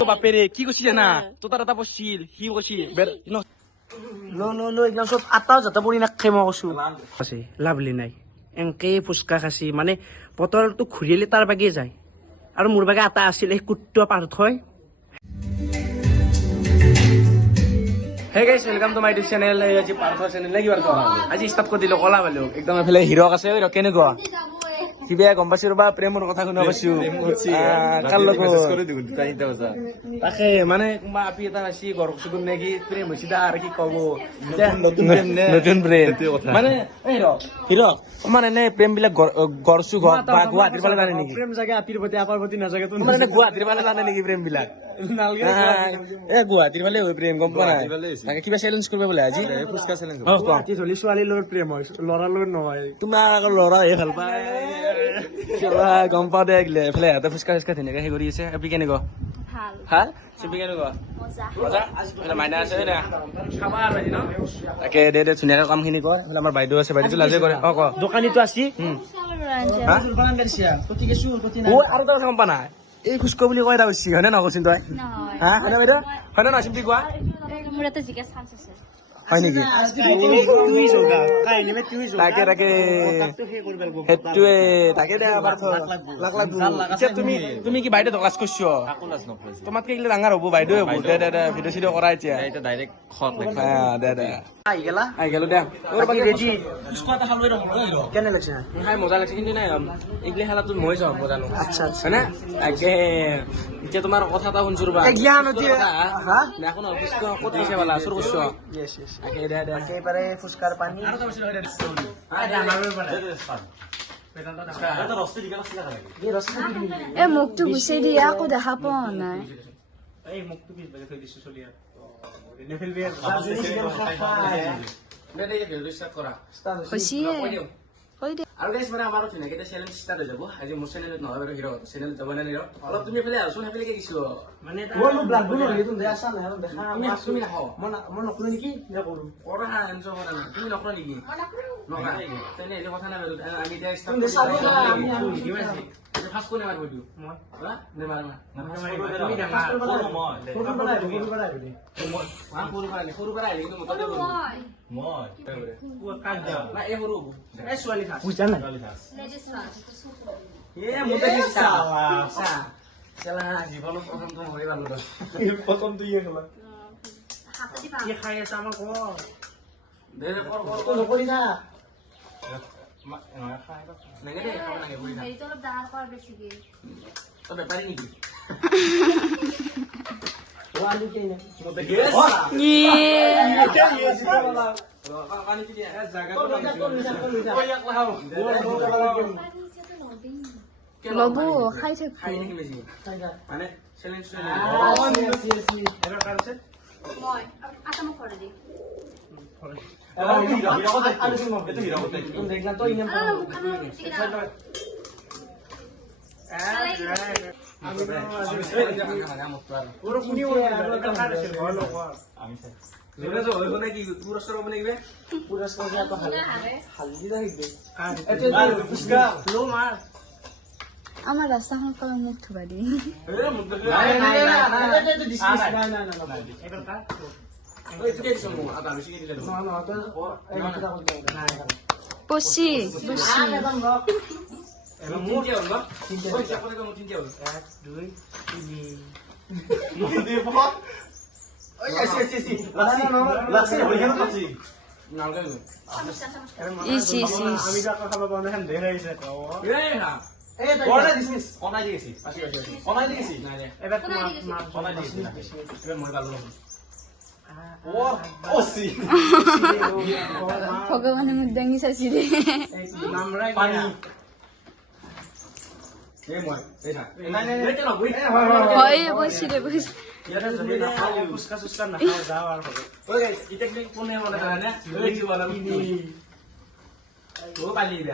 বাপেৰে কি কৈছি জানা তো তাৰ এটা পছিল সি কৈছি একদম চব আটাও যাতে পৰি নাখাই মই কৈছো আছে লাভলি নাই এনকে ফুচকা খাচি মানে বটলটো ঘূৰিলে তাৰ বাগে যায় আৰু মোৰ বাগে আটা আছিল এই কুটটো পাৰ থয় Hey guys, welcome to my YouTube channel. আজি পাৰ্থৰ চেনেল লাগি বাৰ আজি ষ্টাৰ্ট কৰি দিলো কলা ভালো একদম এফালে হিৰক আছে হিৰক কেনেকুৱা কিবা গম পাইছো ৰবা প্ৰেমৰ কথা শুনা পাইছো কাৰ লগত তাকে মানে কোনোবা আপি এটা আছে গৰক সুগুন নেকি প্ৰেম হৈছে আৰু কি কব নতুন প্ৰেম মানে হিৰক আমাৰ এনে প্ৰেম বিলাক গৰচু ঘৰ বা গুৱাহাটীৰ ফালে জানে নেকি প্ৰেম জাগে আপিৰ প্ৰতি আপাৰ প্ৰতি নাজাগে তো মানে গুৱাহাটীৰ ফালে জানে নেকি প্ৰেম বিলাক এ গুৱাহাটীৰ ফালে হৈ প্ৰেম গম পোৱা নাই তাকে কিবা চেলেঞ্জ কৰিব বোলে আজি ফুচকা চেলেঞ্জ গুৱাহাটী চলি ছোৱালীৰ লগত প্ৰেম হয় ল'ৰাৰ লগত নহয় তোমাৰ আকৌ ল'ৰাহে ভাল পায় গম পাওঁ দে এইগিলা এফালে সিহঁতে ফুচকা ফুচকা ধুনীয়াকে সেই কৰি আছে আপি কেনেকুৱা ভাল চিপি কেনেকুৱা মজা মাইনা আছে না তাকে দে ধুনীয়াকে কামখিনি কৰ এইফালে আমাৰ বাইদেউ আছে বাইদেউটো লাজে কৰে ক দোকানীটো আছি আৰু এটা গম পা নাই এই ফুচকা বুলি কয় এটা বেছি হয়নে নকৈছিল তই হা হয়নে বাইদেউ হয়নে নহয় চিম্পি কোৱা হয় নেকি তাকে তাকে সেইটোৱে তাকে দে তুমি কি বাইদেউ ক্লাছ কৰিছ তোমাতকে এইগিলা ডাঙৰ হ'ব বাইদেউ হ'ব দে দে ভিডিঅ' চিডিঅ' কৰা এতিয়া দে দে আহি গেলো দে কেনে লাগিছে খাই মজা লাগিছে কিন্তু নাই এইগিলা খেলাটো মই যাম জানো আচ্ছা আচ্ছা হয়নে তাকে এতিয়া তোমাৰ কথা এটা শুনছো ৰবা এখন ক'ত গৈছে বালা চুৰ কৰিছ একেবাৰে ফুচকাৰ পানী এ মুখটো গুচাই দিয়ে আকৌ দেখা পোৱা নাই আৰু গাইছ মানে আমাৰো ধুনীয়াকে চেলেঞ্জ ষ্টাৰ্ট হৈ যাব আজি মোৰ চেনেলত নহয় বাৰু হিৰ চেনেলত যাব নাই অলপ তুমি এফালে আছোন সেইফালে গৈছো মানে তুমি নাখাও মই নকৰো নেকি কৰা এনজয় কৰা নাই তুমি নকৰা নেকি নকৰা তেনে এইটো কথা নাই বাৰু আমি এতিয়া ষ্টাৰ্ট ফাৰ্ষ্ট কোনে মাৰিব দিও মই নেমাৰ সৰু পৰা আহিলে কিন্তু মততে মই এই সৰু এই ছোৱালী খাস বুঝা নাই এ মতে চালা জীবন প্রথম তো হই ভালো তো প্রথম তুই খেলা কি খাই আছে আমার কো দে কর তো নকরি না নাগে দে খাও নাগে বই না এই তো দাঁড় কর বেশি কি তো ব্যাপারই নাকি ওয়ালি কে না মতে গেস পানি কি দিয়া জায়গা তো লবু খাই থাক মানে চ্যালেঞ্জ এরা কারছে মই আটা মুখ করে দি দেখলাম তো ইনাম আমার রাস্তাখন কলম মুখ থুবা দি বসি বসি ইসি আমি যাকে খাব পাবো না দেখ আইছে তো এ দিছিস অনাই দিছি অনাই দিছি নাই রে এবার অনাই দিছি এবার মই ভালো ও ওসি ভগবানের মুখ দাঙ্গি চাইছি রে নামরাই পানি এ মই এই থাক নাই নাই নাই কেন বই হয় বসি রে বসি ইয়াতে যদি না খাও ফুসকা সুসকা না খাও যাও আর হবে ওই গাইস এটা কি কোনে মনে করে না লেখি বলা নি ও পালি দে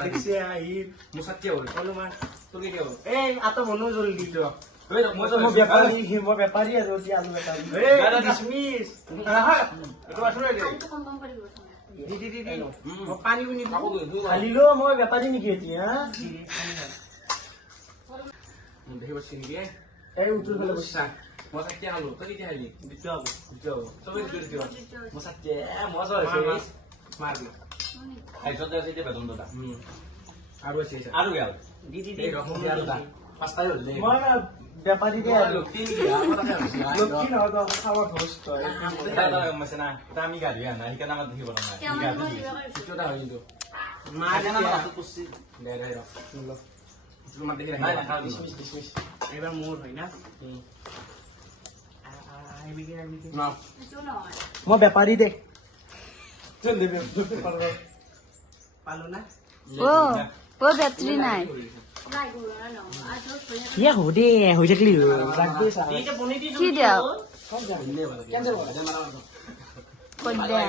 দেখছে আই মুসাত কে হল কোন মার তো কে হল এই আতো মনো জলদি তো ওই মই তো ব্যাপারী আর ওটি আলু ব্যাপারী এই ডিসমিস হ্যাঁ তো আসলে রে কম কম করে দি দি দি পানি উনি খালি লো মই ব্যাপারী নিকি এটি হ্যাঁ দেখি বসছি নেকি এই উঠুর ফেলে বসছা মজা কে হলো তো কি খাইলি দিতে হবে সবাই দিতে দিও মজা কে মজা হয়েছে মারলো এই সব জায়গায় দিতে বেতন দাদা আরো আছে আরো গেল দিদি এই রকম আরো দা পাঁচটাই হলো মানে ব্যাপারী কে লোক তিন দিয়া আমার কাছে লোক কি না তো খাওয়া খরচ তো দাদা মাসে না দামি গাড়ি না এখানে আমার দেখি বড় না গাড়ি ছোটটা হই তো মা জানা না তো কুছি দে দে লো তুমি মা দেখি না খাও ডিসমিস এবার মোর হই না না মই বেপাৰী দে চল দেবে ধরতে পারো পালো না ও ও বেটারি নাই কি হো দে হৈ থাকিলি লাগবে চা কি দিয়ক ক'ত দিয়া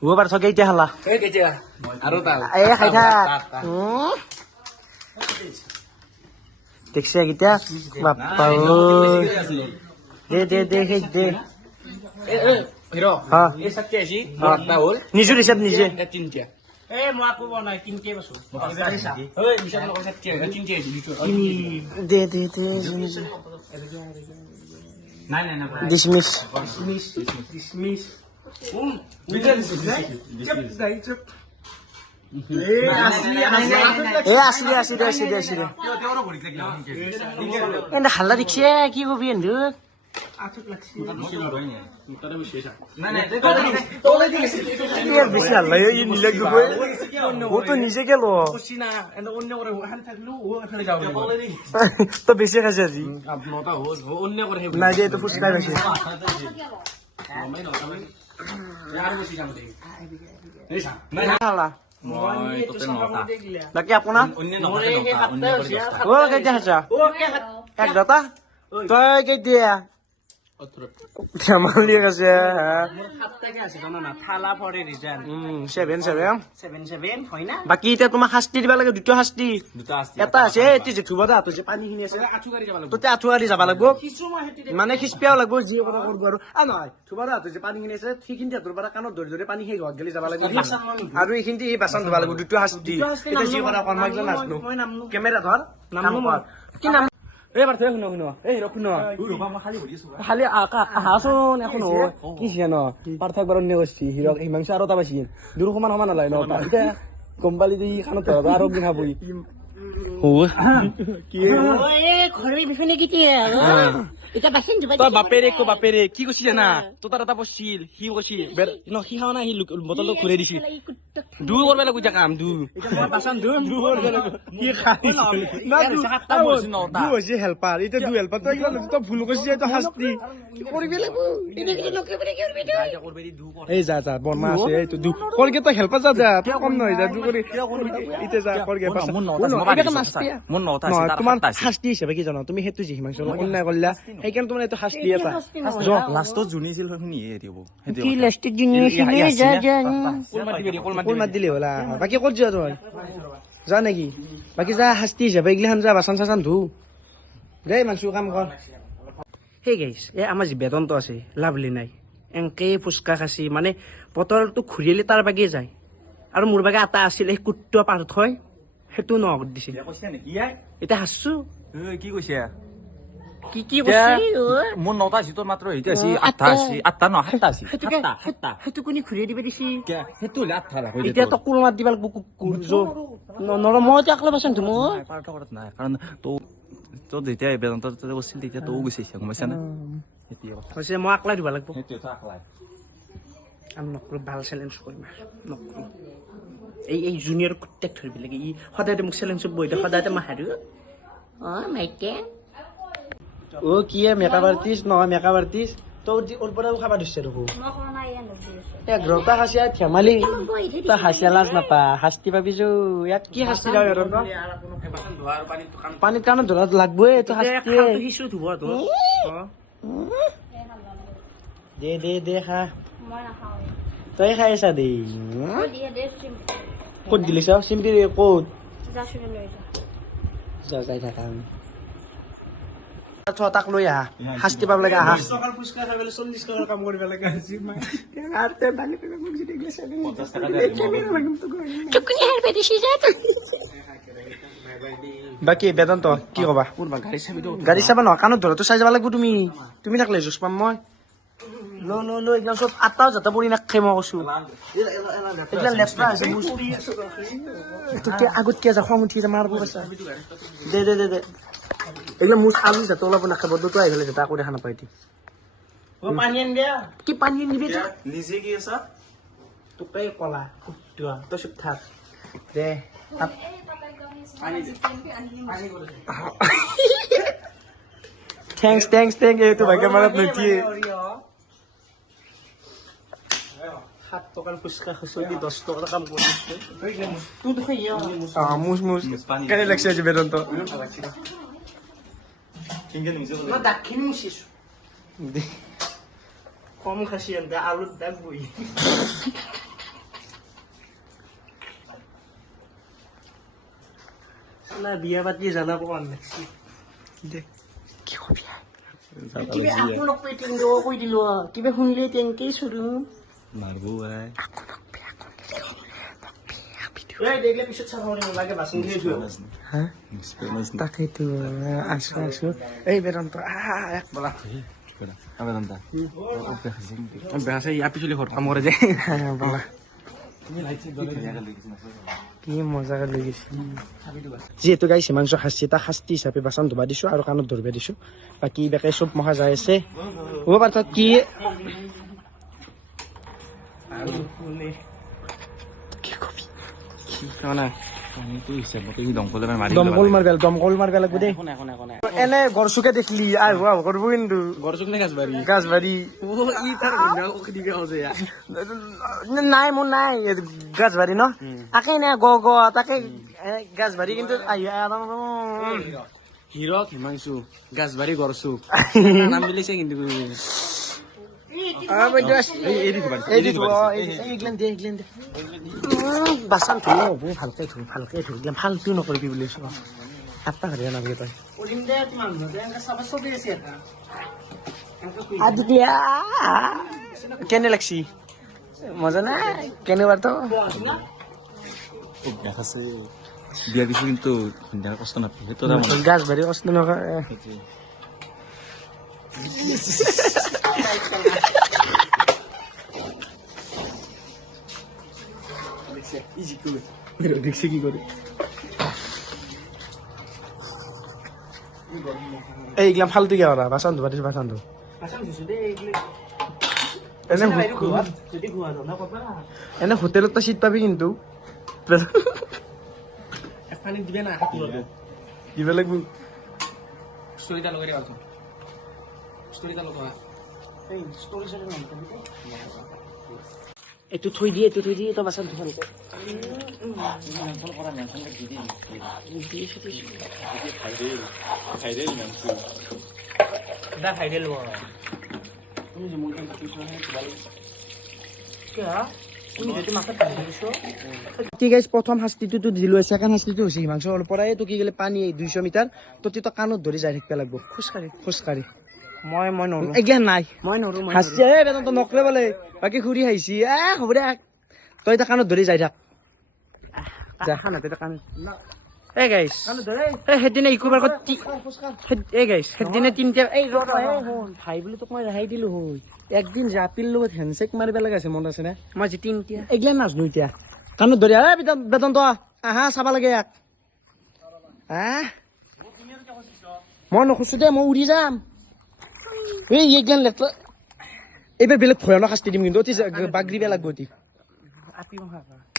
হ'ব পাৰ চকে এতিয়া হালা এই কেতিয়া আৰু তাল এ খাই থাক দেখছে এতিয়া বাপ্পা দে সেই দে হিরো হা এই সাথে আছি একটা হল নিজৰ হিচাপ নিজে তিনটা এ মই আকৌ বনাই তিনটে বসো ওই মিশন লোক সাথে তিনটা আছি দুটো দে না না না ডিসমিস ডিসমিস বিটা ডিসমিস চুপ আসি এনে হাল্লা দেখছে কি কবি এন্দু বেশি হাল্লা নিলে ও তো নিজে গেল তো বেশি খাইছে আজি নাই যে তো ফুচকাই খাইছে হাল্লা বাকি আপোনাৰ কেতিয়া খাইছা এক দটা তই কেতিয়া ধেমালি আছে বাকী এতিয়া তোমাক শাস্তি দিবা লাগে দুটা শাস্তি এটা আছে এতিয়া জেঠুবা হাতত যে পানী খিনি আছে ততে আঁঠু কাঢ়ি যাব লাগিব মানে খিচপিয়াও লাগিব যি কথা কৰিব আৰু নহয় থুবা হাতত যে পানী খিনি আছে সেইখিনি হাতৰ পৰা কাণত ধৰি ধৰি পানী সেই ঘৰত গেলি যাব লাগিব আৰু এইখিনি এই বাচন ধুবা লাগিব দুটা শাস্তি এতিয়া যি কথা কৰ্মাক নাজনো কেমেৰা ধৰ নাম কি নাম এবার থেকে শুনো শুনো এই শুনো খালি আহাচোন এখন কি ন পার্থক বার অন্য করছি হিরো হিমাংশু আরো তা পাইছি দূর সমান সমান হলাই ন এতিয়া গম পালি যে খানত ধরা আর দিন খাবই বাপেৰে কি কৈছি জানা তো তাৰ এটা পছিল সি কৈছি সি খাও না সি বটলটো ঘূৰাই দিছি দূৰ কৰিব লাগিব এতিয়া কাম হেল্পাৰ এতিয়া দু হেল্পাৰ তই ভুল কৰিছি শাস্তি কৰিব লাগিব এই যা যা বৰ্মা আছে এইটো দু কৰগে তই হেল্পাৰ যা যা তই কম নহয় যা দু কৰি এতিয়া যা কৰগে তোমাৰ শাস্তি হিচাপে কি জানো তুমি সেইটো যি হিমাংশু অন্যায় কৰিলা সেইকাৰণে তোমাৰ এইটো শাস্তি এটা লাষ্টত জুনিছিল শুনিয়ে দিব কি লাষ্টিক কল মাত দিলে হলা বাকী ক'ত যোৱা তই যা নেকি বাকী যা শাস্তি হিচাপে এইগিলাখান যা বাচন চাচান ধু দেই মাংসু কাম কৰ সেই গাইছ এই আমাৰ যি বেতনটো আছে লাভলি নাই এনকে ফুচকা খাচি মানে বটলটো ঘূৰিলে তাৰ বাগে যায় আৰু মোৰ বাগে এটা আছিল এই কুট্ট পাৰত হয় সেইটো নগদ দিছিল এতিয়া হাসছো কি কৈছে কি মোৰ 9টা আছে তোৰ মাত্ৰ এইটো আছে 8টা আছে 8টা ন 7টা আছে 7টা সেইটো কোনি ঘূৰিয়ে দিবা দিছি সেইটো হলে 8টা ৰাখো এতিয়া তো কুল মাত দিবা লাগব কুকুৰ নৰ মই এতিয়া আকলে বাচন ধুম পাৰ্থ কৰাত নাই কাৰণ তো যেতিয়া বেদন্ত কৈছিল তেতিয়া তও গৈছে গম পাইছা না হৈছে মই আকলাই দিবা লাগব সেইটোৱে আকলাই আমি নকৰো ভাল চেলেঞ্জ কৰিম নকৰো এই জুনিয়ৰ কুটেক ধৰিব লাগে ই সদায় মোক চেলেঞ্জত বহি সদায় মই হাৰো মাইকে কি মেকআপ আৰ্টিষ্ট নহয় মেকআপ আৰ্টিষ্ট তই ওৰ পৰা খাবা দিছে দেখো এঘৰটা খাইছে ধেমালি তই হাঁচিয়া লাজ নাপা শাস্তি পাবিছো ইয়াত কি শাস্তি যাওঁ পানীত কাৰণে ধৰা লাগবই দে খা তই খাই আছা দেই ক'ত দিলি চাও চিম্পি ক'ত যাই থাকা তাক লৈ আহা শাস্তি পাব লাগে আহা কাম কৰিব লাগে বাকী বেদান্ত কি কবা গাড়ী চাবিটো গাড়ী চাবা নহয় কাণত ধৰাটো চাই যাব লাগিব তুমি তুমি থাকলে জোচ পাম মই ল একদম চব আটাও যাতা পৰি নাখে মই কৈছো এইগিলা লেপৰা আছে তোকে আগত কিয় যা খং উঠি যা মাৰব পাইছা দে এইগিলা মোৰ আলু যাতে ওলাব নাখাব তো আহি পেলাই যাতে আকৌ দেখা নাপায় এতিয়া পানী আনি দিয়া কি পানী আনি দিবি নিজে কি আছা তোকে কলা তই চুপ থাক দে থেংকস এইটো ভাগ্য মাৰাত নুঠিয়ে 7 টকাৰ ফুচকা খুচৰি 10 টকাৰ কাম কৰিছে মুচ কেনে লাগছে আজি বেদান্ত দাক্ষিণ মুচিছো কম খাসি আনতে আলুর দাগ বই না বিয়া পাতি জানা কোন লাগছি কি কবি কিবা আপোনাক পেটিং দিব কৈ দিলো কিবা শুনলে টেংকেই চুৰু মারবো ভাই এই দেখলে পিছত চাব লাগে বাসন দিয়ে থৈ হ্যাঁ তাকেইতো আছো এই বেদান্ত এক বলা বেয়া আছে ইয়াৰ পিছলি ঘৰত কাম কৰে যে বলা কি মজা লৈ গৈছে যিহেতু গাইছে মাংস খাচি এটা শাস্তি হিচাপে বাচন ধুবা দিছো আৰু কাণত ধৰিব দিছো বাকী বেকাই চব মহা যাই আছে হ'ব পাৰ কি দমকল মাৰবা লাগব দেই এনে গড়চুকে দেখলি আহিব কৰিব কিন্তু গড়চুক নে গাছবাৰী গাছবাৰী ই তাৰ নাই মোৰ নাই গাছবাৰী ন তাকে নে তাকে গাছবাৰী কিন্তু হিৰক হিমাংশু গাছবাৰী গড়চুক নাম মিলিছে কিন্তু বাচন ধুই হ'ব ভালকে ধুই ফাল্টু নকৰিবি বুলি আঠটা ঘৰে নালাগে তই কেনে লাগছি মজা নাই কেনেবাৰ তো দেখাছে বিয়াৰ পিছত কিন্তু কষ্ট নাপায় সেইটো গাছ ভাৰি কষ্ট নকৰে দেখছি কি কৰে এইগিলা ফালতু কিয় কৰা বাচন ধোৱা দিছো বাচন ধো এনে হোটেলত তো চিট পাবি কিন্তু দিব লাগিব ষ্টৰিটা লগাই দিয়া ষ্টৰিটা লগোৱা এইটো থৈ দিয়ে তো বাচন ধোৱা প্ৰথম শাস্তিটো দিলো ছেকেণ্ড শাস্তিটো হৈছে হিমাংশুৰ পৰাই তো কি গেলে পানী 200 মিটাৰ তো কাণত ধৰি যাই থাকিব লাগিব খোজকাঢ়ি মই নৰো এগিলা নাই মই নৰো হাসি বেদান্ত নকলে বলে বাকি ঘুৰি হাইছি হ'ব দে তই এটা কাণত ধৰি যাই থাক এই গাইছ সেদিনে ইকো পাৰ্কত এই গাইছ সেদিনে তিনটা এই ভাই বুলি তোক মই ৰেহাই দিলো হয় একদিন জাপিৰ লগত হেণ্ডশেক মাৰিব লগা আছে মনত আছে না মই যে তিনটা এগিলা নাজনো এতিয়া কাণত ধৰি বেদান্ত আহা চাবা লাগে ইয়াক মই নখোজো দে মই উৰি যাম এই একজন লেপটপ এইবাৰ বেলেগ ভয়ানক শাস্তি দিম কিন্তু অতি বাগৰিব লাগিব অতি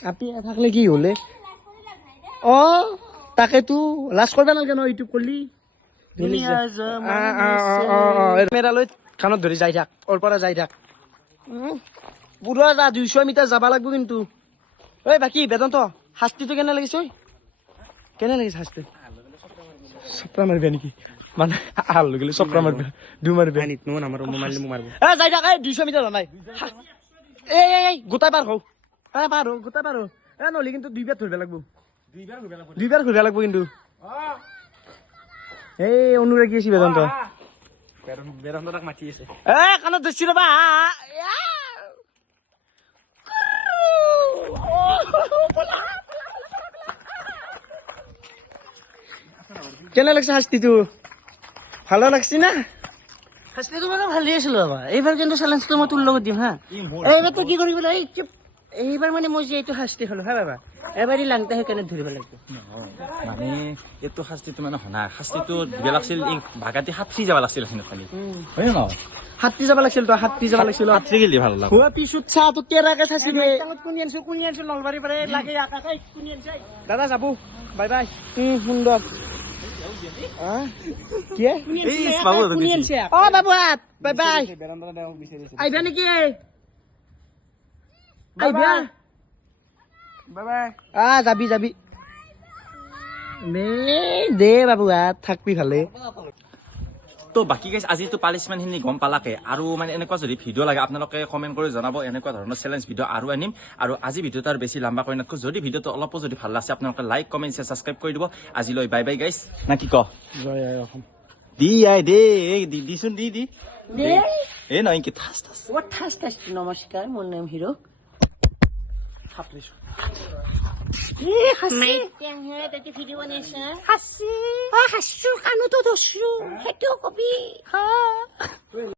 আপি থাকলে কি হলে তাকেতো লাজ কৰিব নালাগে ন ইউটিউব কৰিলি কেমেৰা লৈ কাণত ধৰি যাই থাক ওৰ পৰা যাই থাক পুৰা 200 মিটাৰ যাব লাগিব কিন্তু ঐ বাকী বেদান্ত শাস্তিটো কেনে লাগিছে শাস্তি চপৰা মাৰিবা নেকি মানে আল গেলে চপৰা মাৰিবা দু মাৰিবা নামাৰো মাৰিলে মোক মাৰিব যাই থাক 200 মিটাৰ নাই এই গোটাই পাৰ হও গোটাই পাৰ নহ'লে কিন্তু দুইবাৰ ধৰিব লাগিব দুইবাৰ ঘূৰিব লাগিব কিন্তু এই অনুৰাগী আছে বেদান্ত তাক মাতি আছে কাণত ধৰিছি ৰবা কেনে লাগছে শাস্তিটো ভালো লাগছে না শাস্তিটো মানে ভালেই আছিল বাবা এইবাৰ কিন্তু চেলেঞ্জটো মই তোৰ লগত দিম হা এইবাৰ তই কি কৰিবি এই চুপ এইবাৰ মানে মই যে এইটো শাস্তি খালো হা বাবা এবাৰ লাংটা সেইকাৰণে ধৰিব লাগিব মানে এইটো শাস্তিটো মানে শুনা শাস্তিটো দিব লাগিছিল এই ভাগাতি হাতী যাব লাগিছিল খালি হয় ন হাতী যাব লাগিছিল তই হাতী যাব লাগিছিল হাতী গেলি ভাল লাগে হোৱা পিছত চাহ তো কেৰাকে চাইছিল কোনি আনছো নলবাৰী পাৰে লাগে আকাশে কোনি আনছে দাদা যাব বাই বাই সুন্দৰ কি বাবু অ বাবু বাই বাই আহিবা নেকি আহিবা বাই বাই যাবি যাবি দে বাবু থাকবি ভালে তো বাকী গাইছ আজিতো পালিচমেণ্ট খিনি গম পালাকে আৰু মানে এনেকুৱা যদি ভিডিঅ' লাগে আপোনালোকে কমেণ্ট কৰি জনাব এনেকুৱা ধৰণৰ চেলেঞ্জ ভিডিঅ' আৰু আনিম আৰু আজি ভিডিঅ'টো আৰু বেছি লম্বা কৰি নাথাকো যদি ভিডিঅ'টো অলপো যদি ভাল লাগিছে আপোনালোকে লাইক কমেণ্ট শ্বেয়াৰ ছাবস্ক্ৰাইব কৰি দিব আজিলৈ বাই বাই গাইছ না কি ক জয় আই অসম দি আই দে দিচোন দি এ নহয় কি ঠাচ ঠাচ নমস্কাৰ মোৰ নাম হিৰো হাসি কানুতো দস্যু সেইটো কবি